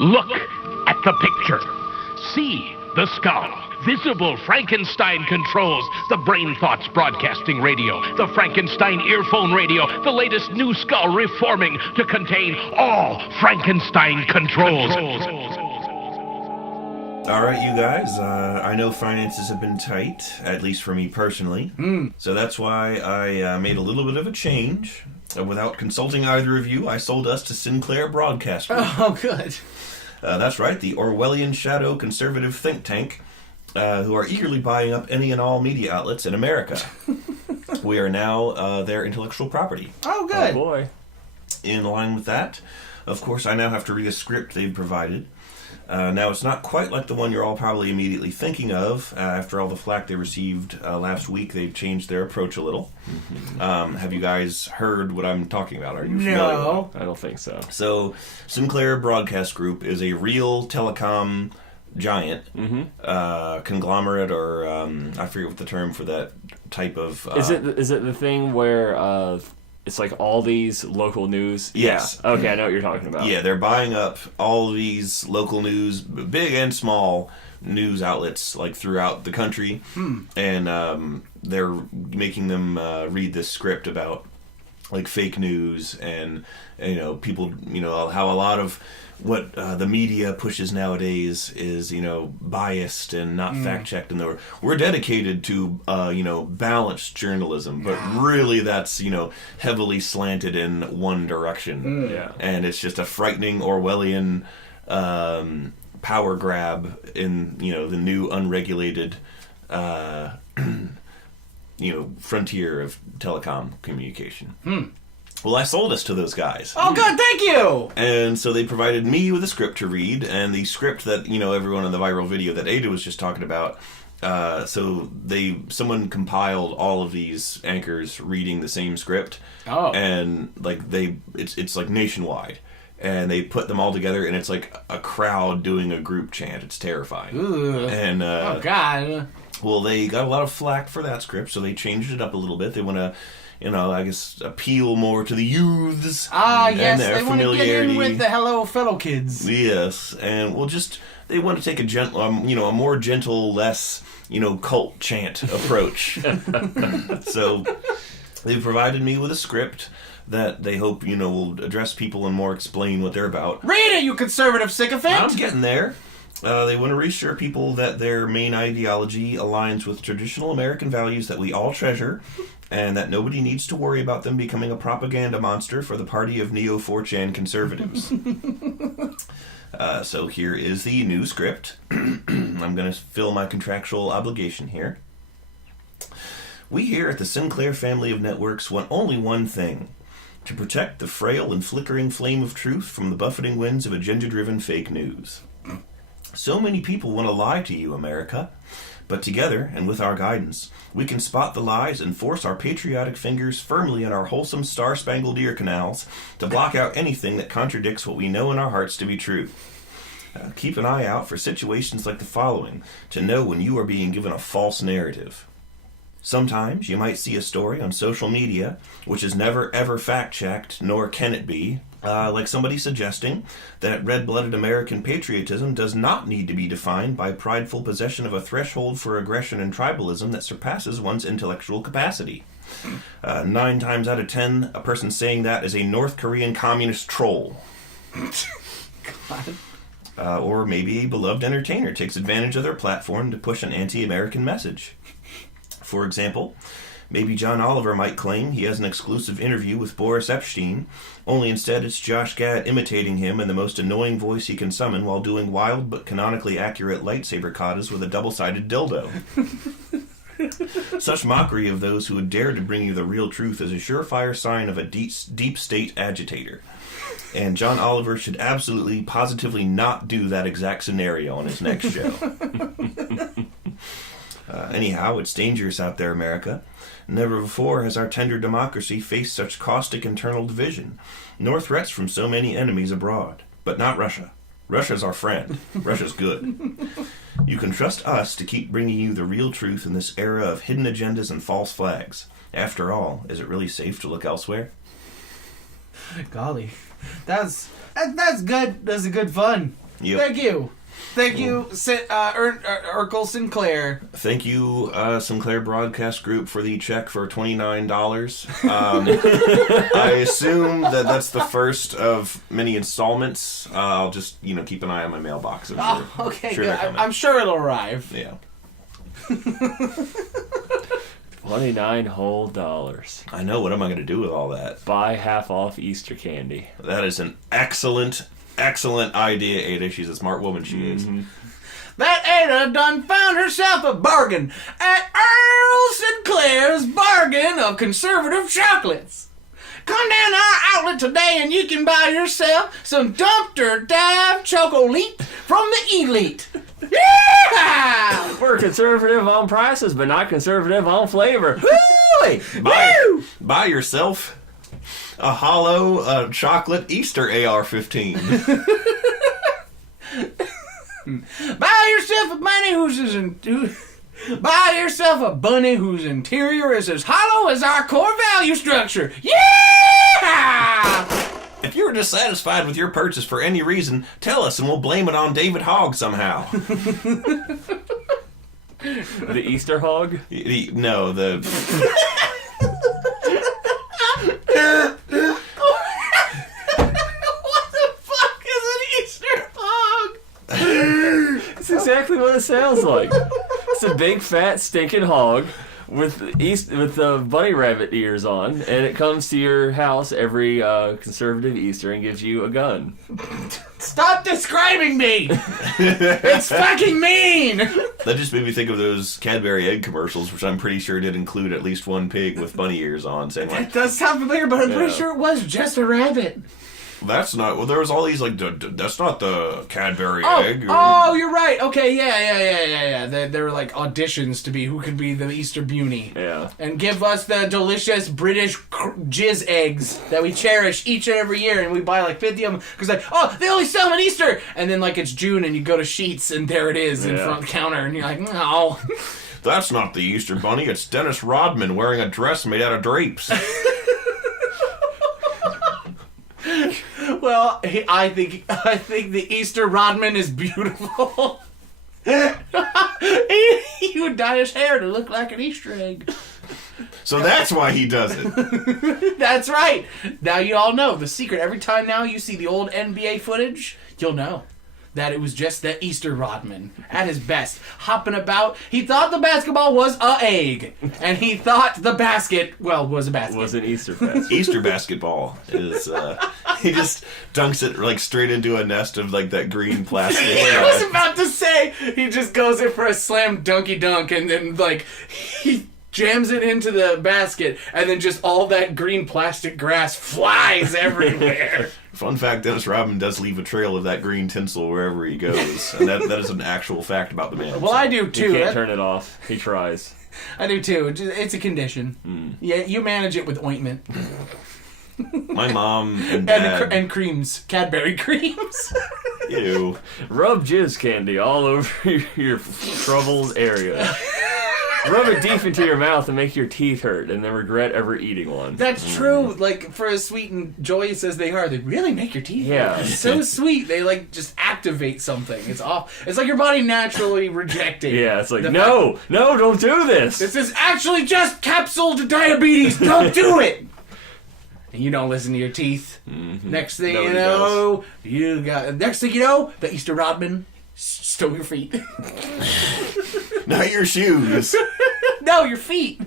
Look at the picture. See the skull. Visible Frankenstein controls. The Brain Thoughts broadcasting radio. The Frankenstein earphone radio. The latest new skull reforming to contain all Frankenstein controls. All right, you guys. I know finances have been tight, at least for me personally. So that's why I made a little bit of a change. Without consulting either of you, I sold us to Sinclair Broadcast Group. Oh, good. That's right, the Orwellian shadow conservative think tank, who are eagerly buying up any and all media outlets in America. We are now their intellectual property. Oh, good. Oh, boy. In line with that, of course, I now have to read a script they've provided. Now, it's not quite like the one you're all probably immediately thinking of. After all the flack they received last week, they've changed their approach a little. Have you guys heard what I'm talking about? Are you familiar? No. I don't think so. So, Sinclair Broadcast Group is a real telecom giant, conglomerate, or I forget what the term for that type of... Is it the thing where it's like all these local news? Yes. Yeah. Okay, I know what you're talking about. Yeah, they're buying up all these local news, big and small news outlets, like throughout the country, and they're making them read this script about like fake news and people, how a lot of what the media pushes nowadays is biased and not fact checked, and we're dedicated to balanced journalism, but really that's heavily slanted in one direction. Yeah. And it's just a frightening Orwellian power grab in the new unregulated frontier of telecom communication. Well, I sold us to those guys. Oh, good. Thank you. And so they provided me with a script to read, and the script that everyone in the viral video that Ada was just talking about. So someone compiled all of these anchors reading the same script. Oh. And it's like nationwide. And they put them all together, and it's like a crowd doing a group chant. It's terrifying. Ooh. And Oh, God. well, they got a lot of flack for that script, so they changed it up a little bit. They want to, I guess, appeal more to the youths. Ah, and yes, their they want to get familiarity. in with the hello fellow kids. Yes, and they want to take a a more gentle, less, cult chant approach. So they provided me with a script that they hope, will address people and more explain what they're about. Read it, you conservative sycophant! I'm getting there. They want to reassure people that their main ideology aligns with traditional American values that we all treasure, and that nobody needs to worry about them becoming a propaganda monster for the party of neo-4chan conservatives. So here is the new script. I'm going to fill my contractual obligation here. We here at the Sinclair family of networks want only one thing: to protect the frail and flickering flame of truth from the buffeting winds of agenda-driven fake news. So many people want to lie to you, America. But together, and with our guidance, we can spot the lies and force our patriotic fingers firmly in our wholesome star-spangled ear canals to block out anything that contradicts what we know in our hearts to be true. Keep an eye out for situations like the following to know when you are being given a false narrative. Sometimes you might see a story on social media which is never ever fact-checked, nor can it be, like somebody suggesting that red-blooded American patriotism does not need to be defined by prideful possession of a threshold for aggression and tribalism that surpasses one's intellectual capacity. 9 times out of 10, a person saying that is a North Korean communist troll. God. Or maybe a beloved entertainer takes advantage of their platform to push an anti-American message. For example, maybe John Oliver might claim he has an exclusive interview with Boris Epstein, only instead it's Josh Gad imitating him in the most annoying voice he can summon while doing wild but canonically accurate lightsaber katas with a double-sided dildo. Such mockery of those who would dare to bring you the real truth is a surefire sign of a deep state agitator. And John Oliver should absolutely, positively not do that exact scenario on his next show. Anyhow, it's dangerous out there, America. Never before has our tender democracy faced such caustic internal division, nor threats from so many enemies abroad. But not Russia. Russia's our friend. Russia's good. You can trust us to keep bringing you the real truth in this era of hidden agendas and false flags. After all, is it really safe to look elsewhere? Golly. That's good. That's a good fun. Yep. Thank you, Urkel Sinclair. Thank you, Sinclair Broadcast Group, for the check for $29. I assume that's the first of many installments. I'll just, keep an eye on my mailbox. Okay, sure good. I'm sure it'll arrive. Yeah. 29 whole dollars. I know. What am I going to do with all that? Buy half off Easter candy. That is an excellent idea, Ada. She's a smart woman, she is. That Ada done found herself a bargain at Earl Sinclair's Bargain of Conservative Chocolates. Come down to our outlet today and you can buy yourself some Dr. Dab Chocolate from the Elite. Yeah! We're conservative on prices, but not conservative on flavor. Woo! Buy yourself a hollow chocolate Easter AR-15. Buy yourself a bunny whose interior is as hollow as our core value structure. Yeah! If you're dissatisfied with your purchase for any reason, tell us and we'll blame it on David Hogg somehow. The Easter Hog? No, the... What the fuck is an Easter hog? That's exactly what it sounds like. It's a big, fat, stinking hog with the bunny rabbit ears on, and it comes to your house every conservative Easter and gives you a gun. Stop describing me! It's fucking mean! That just made me think of those Cadbury egg commercials, which I'm pretty sure did include at least one pig with bunny ears on, saying like, It does sound familiar, but I'm pretty sure it was just a rabbit. that's not... Well, there was all these, like, that's not the Cadbury egg. Oh, you're right. Okay, yeah. There were, like, auditions to be who could be the Easter Beauty. Yeah. And give us the delicious British jizz eggs that we cherish each and every year, and we buy, like, 50 of them, because, like, oh, they only sell them at Easter! And then, like, it's June, and you go to Sheetz, and there it is in front of the counter, and you're like, no. That's not the Easter Bunny, it's Dennis Rodman wearing a dress made out of drapes. Well, I think the Easter Rodman is beautiful. He would dye his hair to look like an Easter egg. So that's why he does it. That's right. Now you all know the secret. Every time now you see the old NBA footage, you'll know that it was just the Easter Rodman at his best, hopping about. He thought the basketball was a egg, and he thought the basket, was a basket. Was an Easter basket. Easter basketball is, he just dunks it, like, straight into a nest of, like, that green plastic. I was about to say, he just goes in for a slam dunky dunk, and then, like, he jams it into the basket, and then just all that green plastic grass flies everywhere. Fun fact, Dennis Rodman does leave a trail of that green tinsel wherever he goes. And that is an actual fact about the man. Well, I do, He too. can't turn it off. He tries. I do, too. It's a condition. Yeah, you manage it with ointment. My mom and dad... And creams. Cadbury creams. Ew. Rub jizz candy all over your troubled area. Rub it deep into your mouth and make your teeth hurt and then regret ever eating one. That's true. Like, for as sweet and joyous as they are, they really make your teeth hurt. It's so sweet. They, like, just activate something. It's off. It's like your body naturally rejecting. Yeah, it's like, no, don't do this. This is actually just capsuled diabetes. Don't do it. And you don't listen to your teeth. Mm-hmm. Next thing Nobody you know, Next thing you know, the Easter Rodman stole your feet. Not your shoes. No, your feet.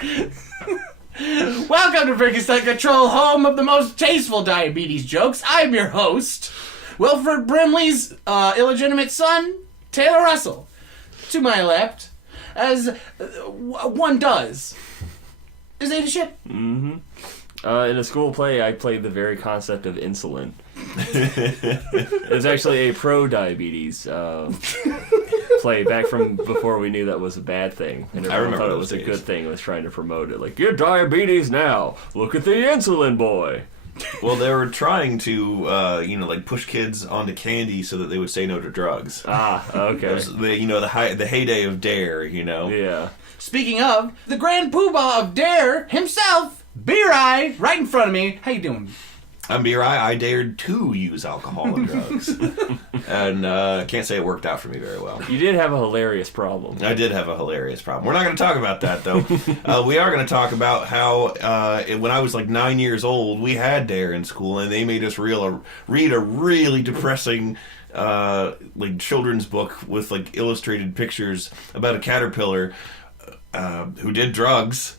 Welcome to Frankenstein Control, home of the most tasteful diabetes jokes. I'm your host, Wilfred Brimley's illegitimate son, Taylor Russell. To my left, as one does, is Ada Ship. Mm-hmm. In a school play, I played the very concept of insulin. It was actually a pro-diabetes play back from before we knew that was a bad thing. And everyone thought it was a good thing. It was trying to promote it. Like, get diabetes now. Look at the insulin boy. Well, they were trying to, like push kids onto candy so that they would say no to drugs. Ah, okay. It was the heyday of D.A.R.E, Yeah. Speaking of, the grand poobah of D.A.R.E himself, Beer Eye, right in front of me. How you doing? I'm B.R.E. I dared to use alcohol and drugs. And I can't say it worked out for me very well. You did have a hilarious problem. I did have a hilarious problem. We're not going to talk about that, though. We are going to talk about how when I was like 9 years old, we had D.A.R.E. in school, and they made us read a really depressing like children's book with like illustrated pictures about a caterpillar who did drugs.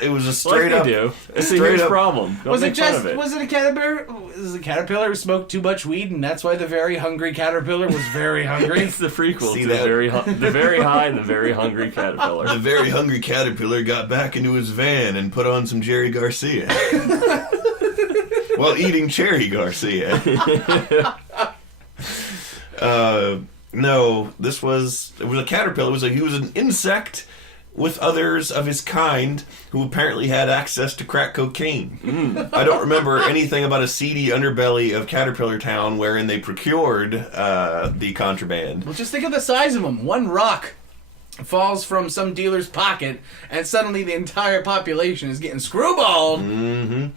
It was a straight up. It's a huge problem. Don't make fun of it. Was it a caterpillar? Was it a caterpillar who smoked too much weed, and that's why the very hungry caterpillar was very hungry? It's the prequel to the very high and the very hungry caterpillar. The very hungry caterpillar got back into his van and put on some Jerry Garcia while eating Cherry Garcia. No, it was a caterpillar. He was an insect with others of his kind who apparently had access to crack cocaine. I don't remember anything about a seedy underbelly of Caterpillar Town wherein they procured the contraband. Well, just think of the size of them. One rock falls from some dealer's pocket, and suddenly the entire population is getting screwballed. Mm-hmm.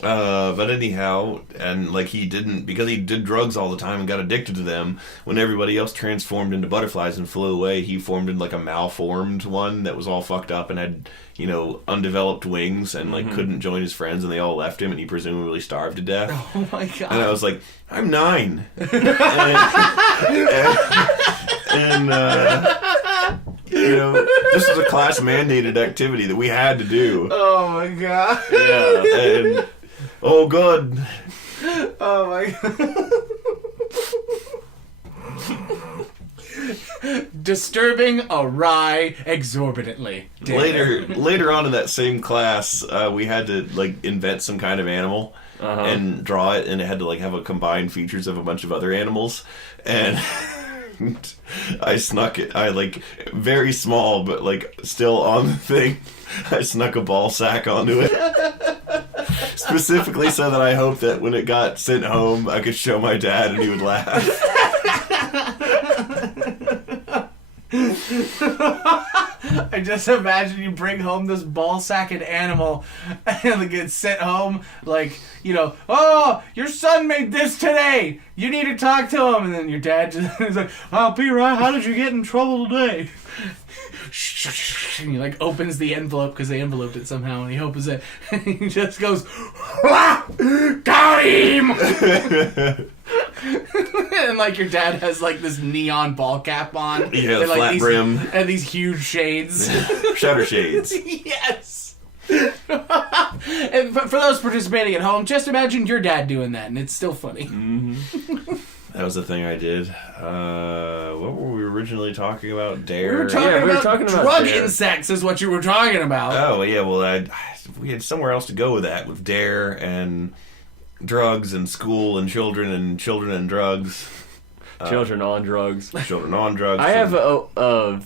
But anyhow, and like because he did drugs all the time and got addicted to them, when everybody else transformed into butterflies and flew away, he formed into like a malformed one that was all fucked up and had, undeveloped wings and like couldn't join his friends, and they all left him, and he presumably starved to death. Oh my god. And I was like, I'm 9. and this was a class mandated activity that we had to do. Oh my god. Yeah, and oh god. Oh my god. Disturbing, awry, exorbitantly. Later on in that same class, we had to like invent some kind of animal and draw it, and it had to like have a combined features of a bunch of other animals, and I snuck it. I like very small, but like still on the thing. I snuck a ball sack onto it, specifically so that I hoped that when it got sent home, I could show my dad and he would laugh. I just imagine you bring home this ball-sacked animal and it gets sent home like, oh, your son made this today. You need to talk to him. And then your dad just is like, oh, P-Ryan, how did you get in trouble today? And he like opens the envelope because they enveloped it somehow, and he opens it and he just goes, ah, got him! And like your dad has like this neon ball cap on. Yeah, and, like, flat brim. And these huge shades. Shutter shades. Yes! And for those participating at home, just imagine your dad doing that, and it's still funny. Mm-hmm. That was the thing I did. What were we originally talking about? D.A.R.E? We were talking about drug insects is what you were talking about. Oh, yeah, well, we had somewhere else to go with that, with D.A.R.E. and drugs and school and children and drugs. Children on drugs. Children on drugs. I have a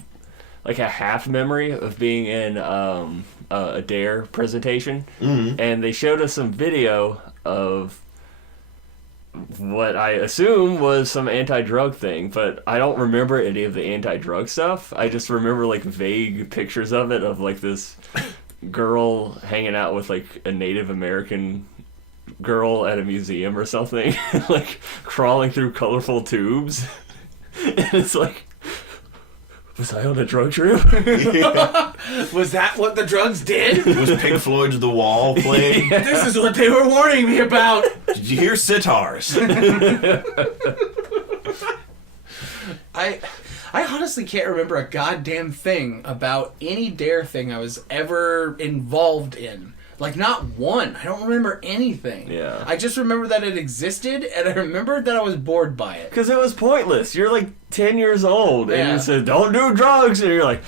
half memory of being in a D.A.R.E. presentation, and they showed us some video of what I assume was some anti-drug thing, but I don't remember any of the anti-drug stuff. I just remember like vague pictures of it, of like this girl hanging out with like a Native American girl at a museum or something, like crawling through colorful tubes. And it's like, was I on a drug trip? Yeah. Was that what the drugs did? Was Pink Floyd's The Wall playing? Yeah. This is what they were warning me about. Did you hear sitars? I honestly can't remember a goddamn thing about any D.A.R.E. thing I was ever involved in. Like, not one. I don't remember anything. Yeah. I just remember that it existed, and I remembered that I was bored by it. Because it was pointless. You're like 10 years old, and Yeah. you said, don't do drugs, and you're like,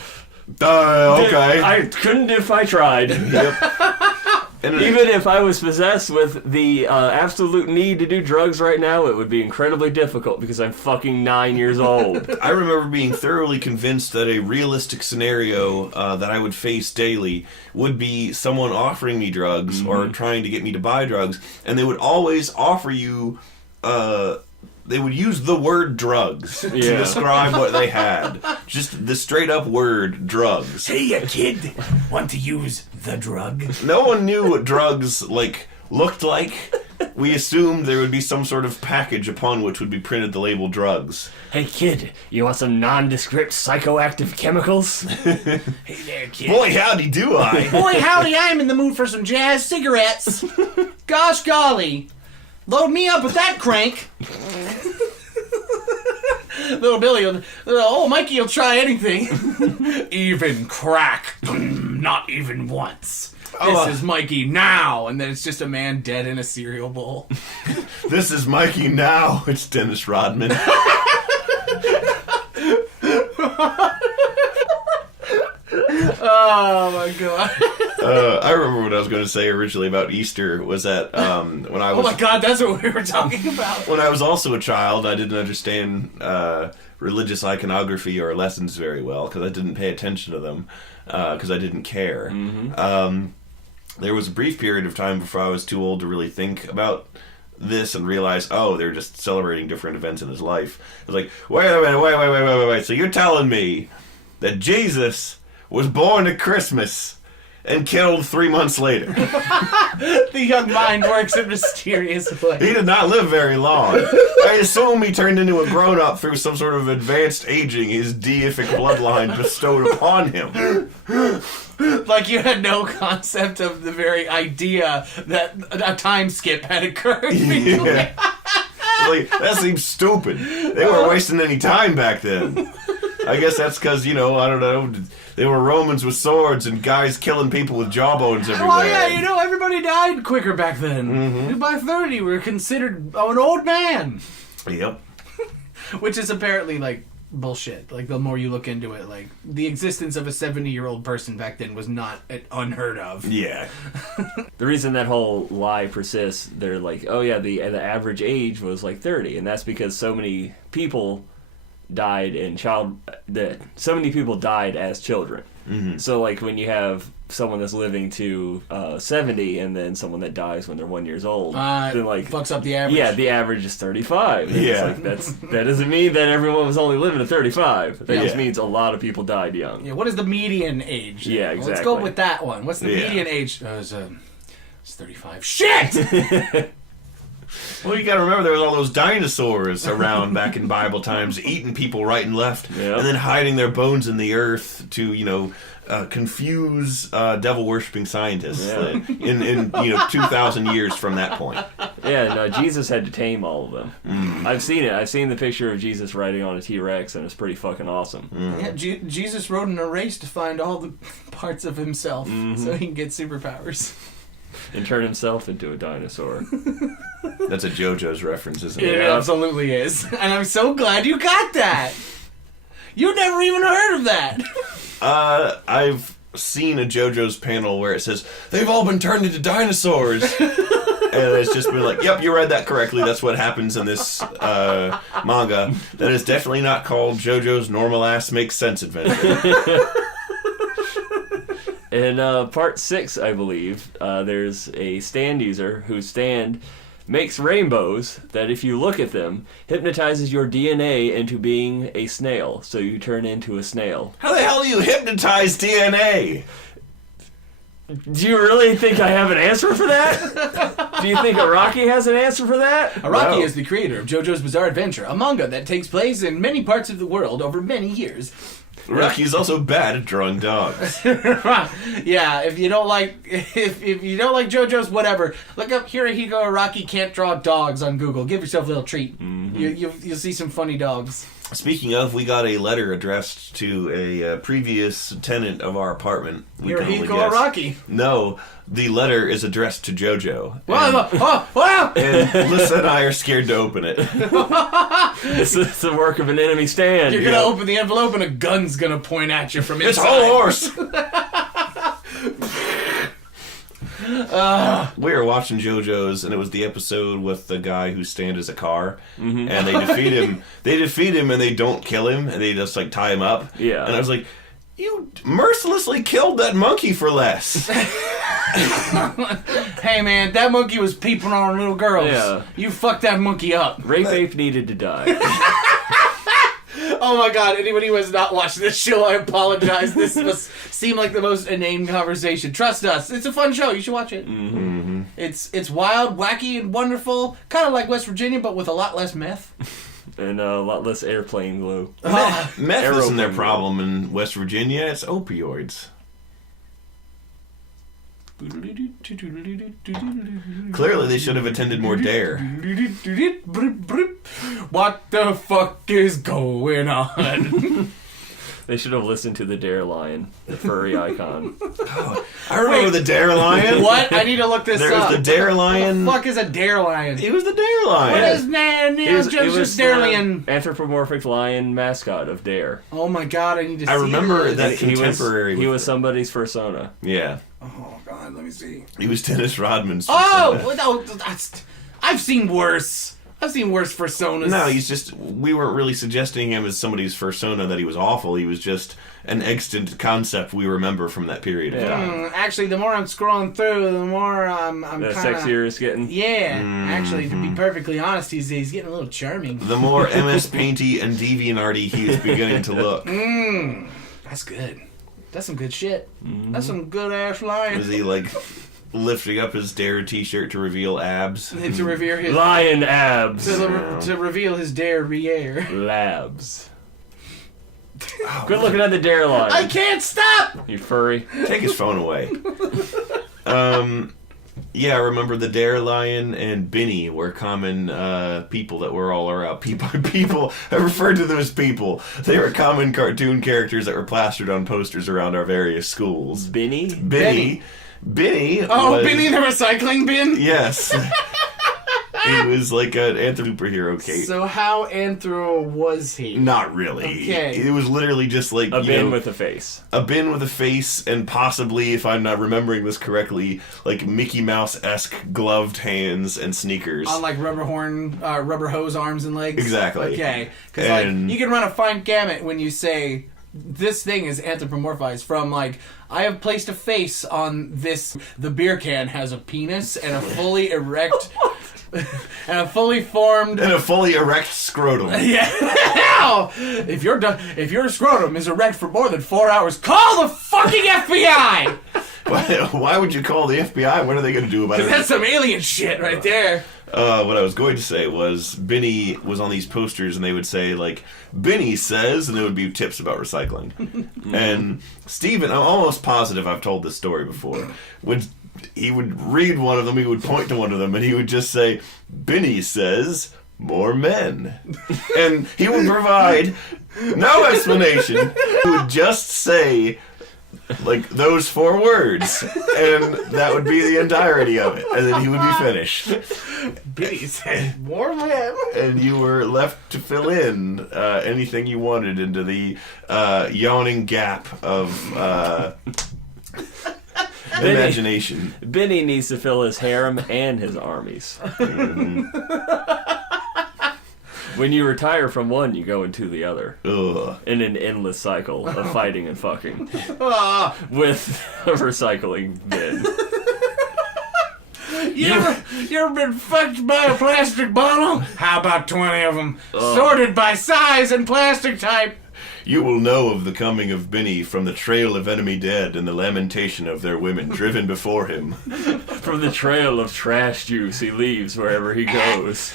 okay. I couldn't if I tried. Yep. And Even if I was possessed with the absolute need to do drugs right now, it would be incredibly difficult because I'm fucking 9 years old. I remember being thoroughly convinced that a realistic scenario that I would face daily would be someone offering me drugs or trying to get me to buy drugs, and they would always offer you... they would use the word drugs to describe what they had. Just the straight-up word, drugs. Hey, you kid, want to use the drug? No one knew what drugs, like, looked like, we assumed there would be some sort of package upon which would be printed the label drugs. Hey, kid, you want some nondescript psychoactive chemicals? Hey there, kid. Boy, howdy do I. Boy, howdy, I'm in the mood for some jazz cigarettes. Gosh golly. Load me up with that crank. Little Billy, Mikey will try anything. Even crack. Not even once. This is Mikey now. And then it's just a man dead in a cereal bowl. This is Mikey now. It's Dennis Rodman. Oh my god. I remember what I was going to say originally about Easter was that when I was... Oh my god, that's what we were talking about. When I was also a child, I didn't understand religious iconography or lessons very well because I didn't pay attention to them because I didn't care. There was a brief period of time before I was too old to really think about this and realize, oh, they're just celebrating different events in his life. I was like, wait a minute, wait. So you're telling me that Jesus was born at Christmas and killed 3 months later? The young mind works in mysterious ways. He did not live very long. I assume he turned into a grown-up through some sort of advanced aging his deific bloodline bestowed upon him. Like you had no concept of the very idea that a time skip had occurred. Yeah. Like, that seems stupid. They weren't wasting any time back then. I guess that's because, I don't know, they were Romans with swords and guys killing people with jawbones everywhere. Well, yeah, everybody died quicker back then. By 30, we were considered an old man. Yep. Which is apparently, like, bullshit. Like, the more you look into it, like, the existence of a 70-year-old person back then was not unheard of. Yeah. The reason that whole lie persists, they're like, oh yeah, the average age was like 30, and that's because so many people died so many people died as children. So like when you have someone that's living to 70 and then someone that dies when they're 1 year old, then like fucks up the average. Yeah, the average is 35. Yeah. It's like that doesn't mean that everyone was only living to 35. That just means a lot of people died young. Yeah, what is the median age? Yeah, exactly. Let's go with that one. What's the median age? It's 35. Shit! Well, you gotta remember there was all those dinosaurs around back in Bible times, eating people right and left, and then hiding their bones in the earth to, confuse devil-worshipping scientists in 2,000 years from that point. Yeah, no, Jesus had to tame all of them. I've seen it. I've seen the picture of Jesus riding on a T-Rex, and it's pretty fucking awesome. Yeah, Jesus rode in a race to find all the parts of himself so he can get superpowers. And turn himself into a dinosaur. That's a JoJo's reference, isn't it? It absolutely is. And I'm so glad you got that. You never even heard of that. I've seen a JoJo's panel where it says, they've all been turned into dinosaurs. And it's just been like, yep, you read that correctly. That's what happens in this manga. That is definitely not called JoJo's Normal Ass Makes Sense Adventure. In part 6, I believe, there's a stand user whose stand makes rainbows that, if you look at them, hypnotizes your DNA into being a snail, so you turn into a snail. How the hell do you hypnotize DNA? Do you really think I have an answer for that? Do you think Araki has an answer for that? Araki is the creator of JoJo's Bizarre Adventure, a manga that takes place in many parts of the world over many years. Rocky's also bad at drawing dogs. Yeah, if you don't like JoJo's, whatever, look up Hirohiko Araki can't draw dogs on Google. Give yourself a little treat. You'll see some funny dogs. Speaking of, we got a letter addressed to a previous tenant of our apartment. Hirohiko Araki. No, the letter is addressed to JoJo. Wow! And Melissa and I are scared to open it. This is the work of an enemy stand. You're gonna open the envelope and a gun's gonna point at you from inside. It's a whole horse! We were watching JoJo's, and it was the episode with the guy whose stand is a car, and they defeat him. They defeat him, and they don't kill him, and they just like tie him up. Yeah. And I was like, you mercilessly killed that monkey for less. Hey man, that monkey was peeping on little girls. Yeah. You fucked that monkey up. Rape Ape needed to die. Oh my god, anybody who has not watched this show, I apologize. This must seem like the most inane conversation. Trust us, it's a fun show. You should watch it. It's wild, wacky, and wonderful. Kind of like West Virginia, but with a lot less meth. And a lot less airplane glue. Meth isn't their problem in West Virginia. It's opioids. Clearly, they should have attended more D.A.R.E. What the fuck is going on? They should have listened to the D.A.R.E. lion, the furry icon. I remember the D.A.R.E. lion. What? I need to look this up. There was the D.A.R.E. lion. What the fuck is a D.A.R.E. lion? He was the D.A.R.E. lion. What is Neil Joseph's D.A.R.E. lion? Anthropomorphic lion mascot of D.A.R.E. Oh my god, I need to see I remember this. that contemporary. He was somebody's persona. Yeah. Oh god, let me see. He was Dennis Rodman's Oh! persona. No, I've seen worse. I've seen worse personas. No, he's just... We weren't really suggesting him as somebody's persona that he was awful. He was just an extant concept we remember from that period of time. Actually, the more I'm scrolling through, the more I'm kind of... The sexier it's getting? Yeah. Actually, to be perfectly honest, he's getting a little charming. The more MS Painty and DeviantArty he was beginning to look. That's good. That's some good shit. That's some good-ass lion. Was he, like... lifting up his D.A.R.E. t-shirt to reveal abs. To reveal his... Lion abs. To reveal his D.A.R.E. Labs. Good looking at the D.A.R.E. line. I can't stop! You furry. Take his phone away. Yeah, I remember the D.A.R.E. lion and Benny were common people that were all around. People, I referred to them as people. They were common cartoon characters that were plastered on posters around our various schools. Benny? Benny Oh, was, Benny the recycling bin? Yes. He was like an anthro-superhero, Kate. So how anthro was he? Not really. Okay. It was literally just like... A bin with a face. A bin with a face, and possibly, if I'm not remembering this correctly, like Mickey Mouse-esque gloved hands and sneakers. On like rubber hose arms and legs? Exactly. Okay. Because like, you can run a fine gamut when you say... This thing is anthropomorphized from, like, I have placed a face on this. The beer can has a penis and a fully erect, and a fully formed, and a fully erect scrotum. Yeah. If your scrotum is erect for more than 4 hours, call the fucking FBI. Why would you call the FBI? What are they going to do about it? Because that's some alien shit right there. What I was going to say was Benny was on these posters and they would say, like, Benny says, and there would be tips about recycling. And Steven, I'm almost positive I've told this story before, he would read one of them, he would point to one of them, and he would just say, Benny says, more men. And he would provide no explanation. He would just say... like those 4 words, and that would be the entirety of it, and then he would be finished. Benny said, more men. And you were left to fill in anything you wanted into the yawning gap of imagination. Benny needs to fill his harem and his armies. When you retire from one, you go into the other. Ugh. In an endless cycle of fighting and fucking. With a recycling bin. You ever been fucked by a plastic bottle? How about 20 of them? Sorted by size and plastic type. You will know of the coming of Benny from the trail of enemy dead and the lamentation of their women driven before him. From the trail of trash juice he leaves wherever he goes.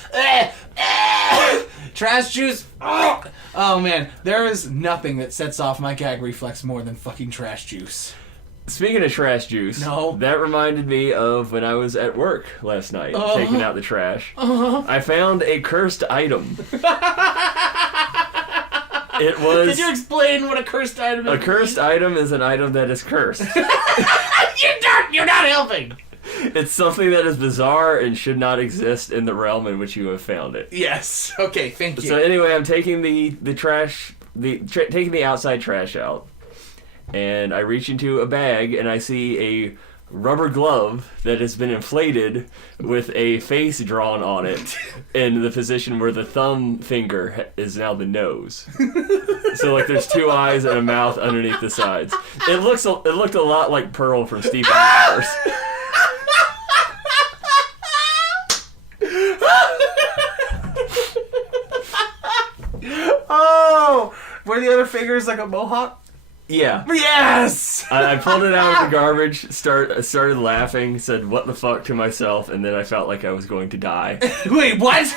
Trash juice. Oh man, there is nothing that sets off my gag reflex more than fucking trash juice. Speaking of trash juice, that reminded me of when I was at work last night, taking out the trash. I found a cursed item. It was... Could you explain what a cursed item is? A cursed item is an item that is cursed. You're not helping. It's something that is bizarre and should not exist in the realm in which you have found it. Yes. Okay, thank you. So anyway, I'm taking the trash, taking the outside trash out, and I reach into a bag and I see a rubber glove that has been inflated with a face drawn on it in the position where the thumb finger is now the nose. So like there's 2 eyes and a mouth underneath the sides. It looked a lot like Pearl from Steven Universe. Oh, were the other fingers like a mohawk? Yeah. Yes! I pulled it out of the garbage, started laughing, said, "What the fuck?" to myself, and then I felt like I was going to die. Wait, what?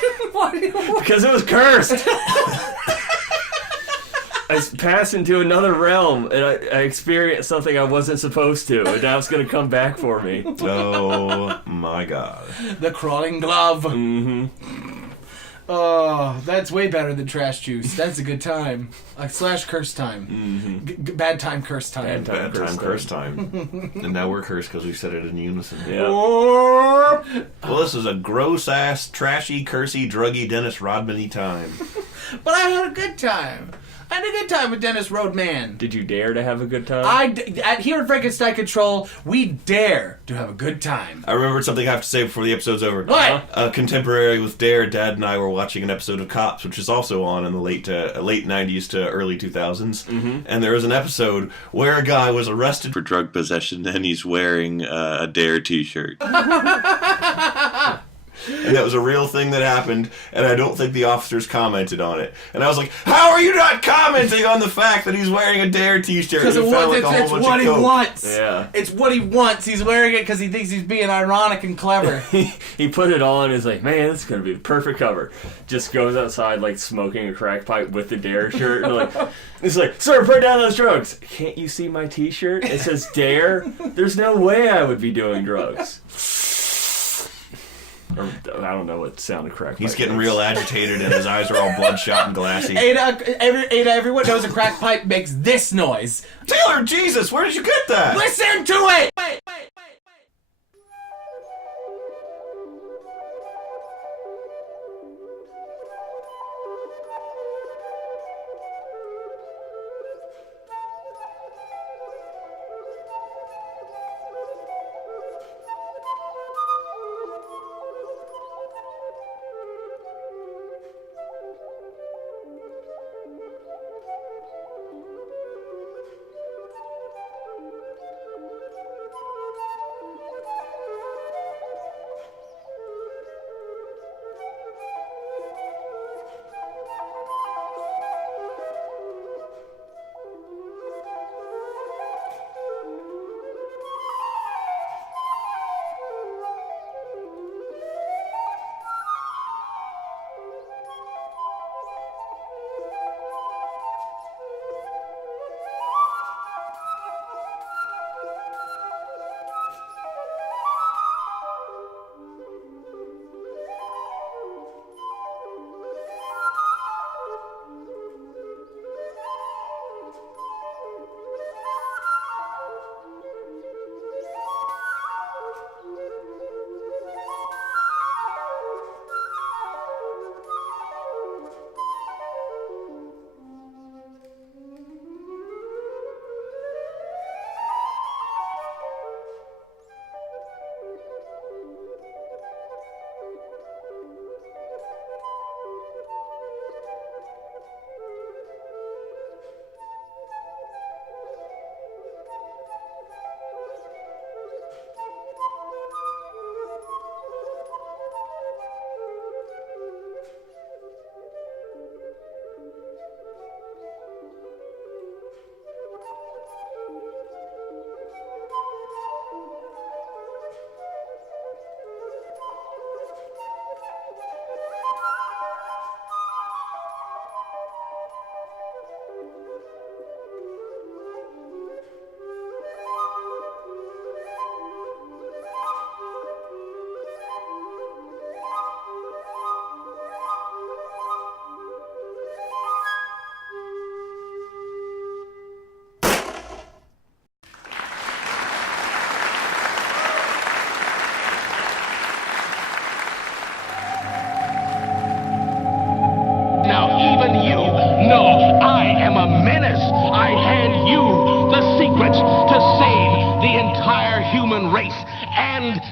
Because it was cursed! I passed into another realm, and I experienced something I wasn't supposed to, and now it's going to come back for me. Oh, my God. The crawling glove. Mm-hmm. Oh, that's way better than trash juice. That's a good time. Slash curse time. Mm-hmm. Bad time, curse time. Bad time, curse time. And now we're cursed because we said it in unison. Yeah. Well, this is a gross-ass, trashy, cursy, druggy Dennis Rodman-y time. But I had a good time. I had a good time with Dennis Rodman. Did you dare to have a good time? Here at Frankenstein Control, we dare to have a good time. I remembered something I have to say before the episode's over. What? Contemporary with D.A.R.E, Dad and I were watching an episode of Cops, which is also on in the late 90s to early 2000s. Mm-hmm. And there was an episode where a guy was arrested for drug possession, and he's wearing a D.A.R.E t-shirt. And that was a real thing that happened, and I don't think the officers commented on it. And I was like, how are you not commenting on the fact that he's wearing a D.A.R.E t-shirt? Because it's what he wants. Yeah. It's what he wants. He's wearing it because he thinks he's being ironic and clever. He put it on and is like, man, this is going to be the perfect cover. Just goes outside, like, smoking a crack pipe with the D.A.R.E shirt. And he's like, sir, put down those drugs. Can't you see my t-shirt? It says D.A.R.E. There's no way I would be doing drugs. Or, I don't know what sound of crack pipe He's getting is. real agitated, and his eyes are all bloodshot and glassy. Everyone knows a crack pipe makes this noise. Taylor, Jesus, where did you get that? Listen to it!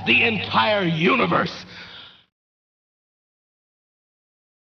The entire universe.